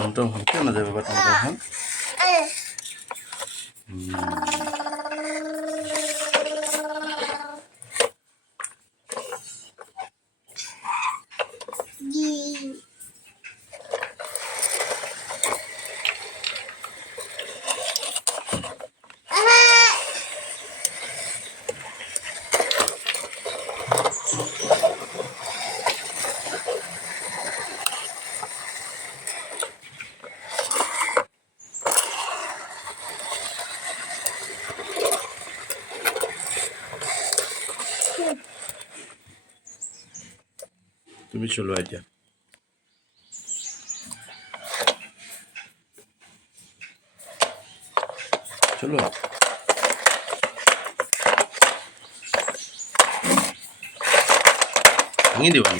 মোটাম হতে না যাবে বাট মোটাম হন তুমি চলো এতিয়া চলো ভাঙি দিবা